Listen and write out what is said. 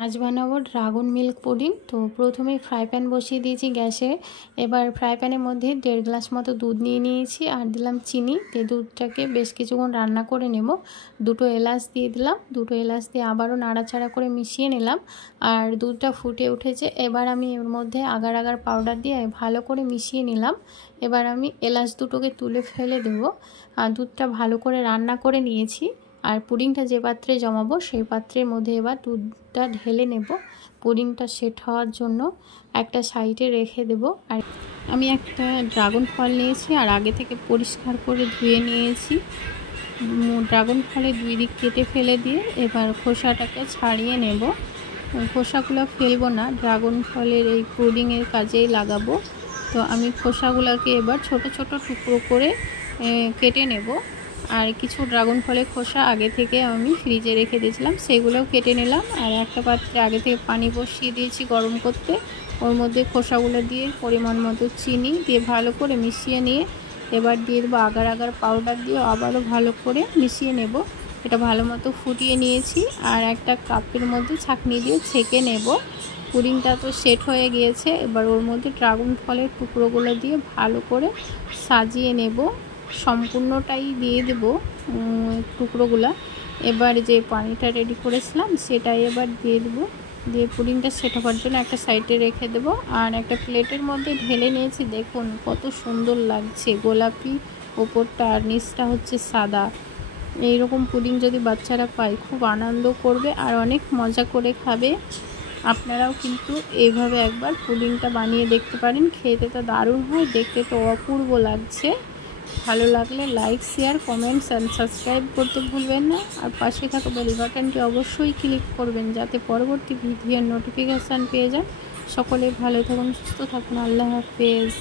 आज बनाबो dragon milk pudding. तो प्रथमे फ्राई पैन बसिए दिएछि गैसे। एबार फ्राई पैनेर मध्य 1.5 ग्लास मतो दूध निये निয়েছি और दिलाम चीनी। तो दूधटाके बेश किछुक्षण रान्ना करे नेब। दुटो एलाच दिए दिलाम। दुटो एलाच दिए आबारो नाड़ाचाड़ा करे मिशिए निलाम और दूधटा फुटे उठेছে। एबार आमी एर मध्य आगार आगार पाउडार दिए भालो करे मिशिए निलाम। एबार आमी एलाच दुटोके तुले फेले देब और दूधटा भालो करे रान्ना करे निয়েছি। और पुडिंगटा जे पात्रे जमाबो सेई पात्रेर मध्य एबार दूधटा ढेले नेब। पुडिंगटा सेट हওয়ার জন্য একটা সাইডে রেখে দেব। আর আমি একটা ড্রাগন ফল নিয়েছি আর আগে থেকে পরিষ্কার করে ধুয়ে নিয়েছি। ড্রাগন ফলের দুই দিক কেটে ফেলে দিয়ে এবার খোসাটাকে ছাড়িয়ে নেব। খোসাগুলো ফেলবো না, ড্রাগন ফলের এই পুডিংয়ের কাজেই লাগাবো। তো আমি খোসাগুলোকে এবার ছোট ছোট টুকরো করে কেটে নেব। আর কিছু ড্রাগন ফলের খোসা আগে থেকে আমি ফ্রিজে রেখে দিয়েছিলাম, সেগুলোও কেটে নিলাম। আর একটা পাত্রে আগে থেকে পানি বসিয়ে দিয়েছি গরম করতে। ওর মধ্যে খোসাগুলো দিয়ে পরিমাণ মতো চিনি দিয়ে ভালো করে মিশিয়ে নিয়ে এবার দিয়ে দেবো আগার আগার পাউডার দিয়ে আবারও ভালো করে মিশিয়ে নেব। এটা ভালো মতো ফুটিয়ে নিয়েছি আর একটা কাপের মধ্যে ছাঁকনি দিয়ে ছেঁকে নেব। পুডিংটা তো সেট হয়ে গিয়েছে। এবার ওর মধ্যে ড্রাগন ফলের টুকরোগুলো দিয়ে ভালো করে সাজিয়ে নেব। সম্পূর্ণটাই দিয়ে দেব টুকরোগুলা। এবার যে পানিটা রেডি করেছিলাম সেটাই এবার দিয়ে দেবো। দিয়ে পুডিংটা সেট হওয়ার জন্য একটা সাইডে রেখে দেব। আর একটা প্লেটের মধ্যে ঢেলে নিয়েছি। দেখুন কত সুন্দর লাগছে, গোলাপি ওপরটা আর নিচটা হচ্ছে সাদা। এইরকম পুডিং যদি বাচ্চারা পায় খুব আনন্দ করবে আর অনেক মজা করে খাবে। আপনারাও কিন্তু এইভাবে একবার পুডিংটা বানিয়ে দেখতে পারেন। খেতে তো দারুণ হয়, দেখতে তো অপূর্ব লাগছে। ভালো লাগলে like, share, comments and subscribe করতে ভুলবেন না। আর পাশে থাকা বেল বাটনটি অবশ্যই ক্লিক করবেন যাতে পরবর্তী ভিডিওর নোটিফিকেশান পেয়ে যান। সকলে ভালো থাকুন, সুস্থ থাকুন। আল্লাহ হাফেজ।